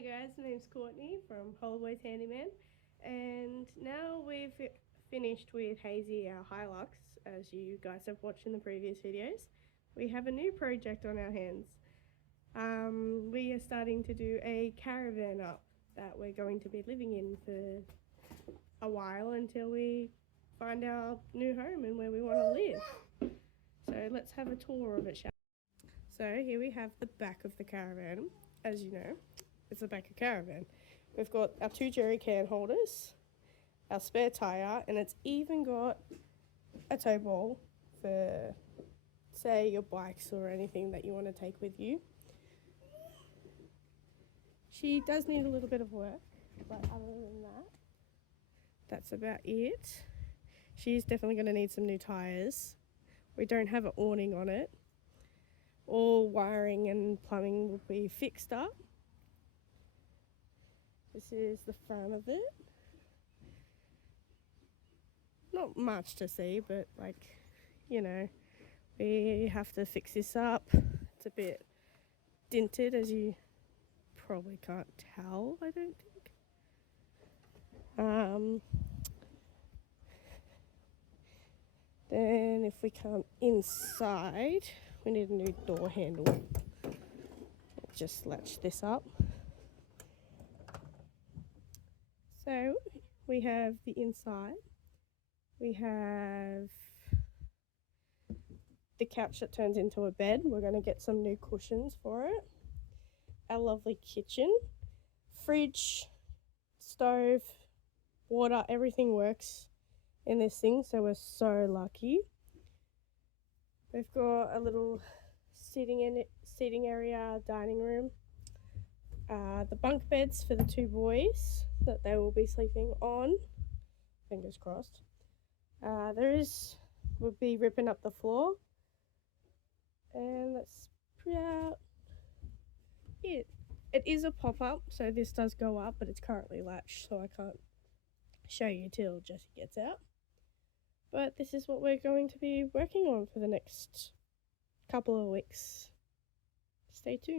Hello guys, my name's Courtney from Holloway's Handyman, and now we've finished with Hazy, our Hilux, as you guys have watched in the previous videos. We have a new project on our hands. We are starting to do a caravan up that we're going to be living in for a while until we find our new home and where we want to live. So let's have a tour of it, shall we? So here we have the back of the caravan. As you know, it's the back of caravan. We've got our 2 jerry can holders, our spare tyre, and it's even got a tow ball for, say, your bikes or anything that you want to take with you. She does need a little bit of work, but other than that, that's about it. She's definitely going to need some new tyres. We don't have an awning on it. All wiring and plumbing will be fixed up. This is the front of it. Not much to see, but we have to fix this up. It's a bit dinted, as you probably can't tell, I don't think. Then if we come inside, we need a new door handle. Just latch this up. So we have the inside. We have the couch that turns into a bed. We're going to get some new cushions for it. Our lovely kitchen, fridge, stove, water, everything works in this thing, so we're so lucky. We've got a little seating area, dining room, the bunk beds for the 2 boys that they will be sleeping on, fingers crossed. We'll be ripping up the floor, and that's about it. It is a pop-up, so this does go up, but it's currently latched, so I can't show you till Jessie gets out. But this is what we're going to be working on for the next couple of weeks. Stay tuned.